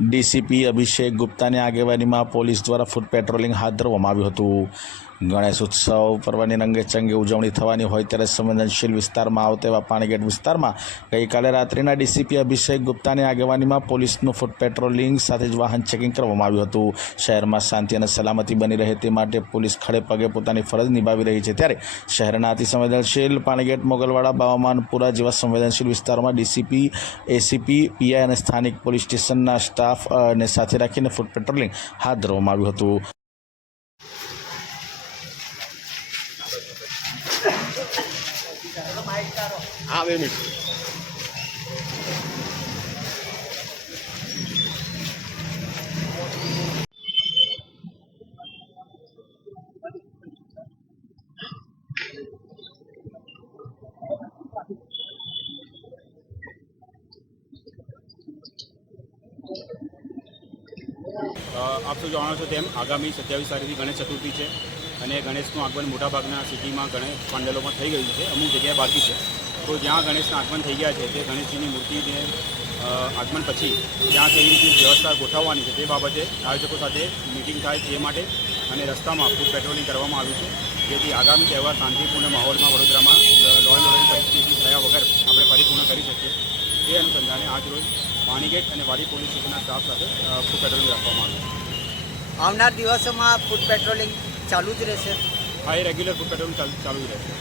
DCP અભિષેક ગુપ્તાની આગેવાનીમાં police દ્વારા food patrolling હાથ ધરવામાં આવ્યું હતું. ગણેશ ઉત્સવ પર્વની રંગેચંગે ઉજવણી થવાની હોય ત્યારે સંવેદનશીલ વિસ્તારમાં આવતા એવા પાણીગેટ વિસ્તારમાં ગઈકાલે રાત્રિના ડીસીપી અભિષેક ગુપ્તાની આગેવાનીમાં પોલીસનું ફૂડ પેટ્રોલિંગ સાથે જ વાહન ચેકિંગ કરવામાં આવ્યું હતું. શહેરમાં શાંતિ અને સલામતી બની રહે તે માટે પોલીસ ખડે પગે પોતાની ફરજ નિભાવી રહી છે ત્યારે શહેરના અતિ સંવેદનશીલ પાણીગેટ મોગલવાડા, બાવામાનપુરા જેવા સંવેદનશીલ વિસ્તારોમાં ડીસીપી, એસીપી, પીઆઈ અને સ્થાનિક પોલીસ સ્ટેશનના સ્ટાફ અ, ને સાથે રાખીને ફૂડ પેટ્રોલિંગ હાથ ધરવામાં આવ્યું હતું. હા બે આપ સૌ જાણો છો તેમ આગામી સત્યાવીસ તારીખથી ગણેશ ચતુર્થી છે અને ગણેશનું આગમન મોટાભાગના સિટીમાં ગણેશ પંડલોમાં થઈ ગયું છે, અમુક જગ્યાએ બાકી છે. તો જ્યાં ગણેશના આગમન થઈ ગયા છે, તે ગણેશજીની મૂર્તિને આગમન પછી ત્યાં કેવી રીતે વ્યવસ્થા ગોઠવવાની છે તે બાબતે આયોજકો સાથે મિટિંગ થાય તે માટે અને રસ્તામાં ફૂડ પેટ્રોલિંગ કરવામાં આવ્યું છે. જેથી આગામી તહેવાર શાંતિપૂર્ણ માહોલમાં વડોદરામાં તે અનુસંધાને આજ રોજ પાણીગેટ અને વાડી પોલીસ સ્ટેશનના સ્ટાફ સાથે ફૂડ પેટ્રોલિંગ રાખવામાં આવ્યું આવનાર દિવસોમાં ફૂડ પેટ્રોલિંગ ચાલુ જ રહેશે. હા એ રેગ્યુલર ફૂડ પેટ્રોલિંગ ચાલુ ચાલુ જ રહેશે.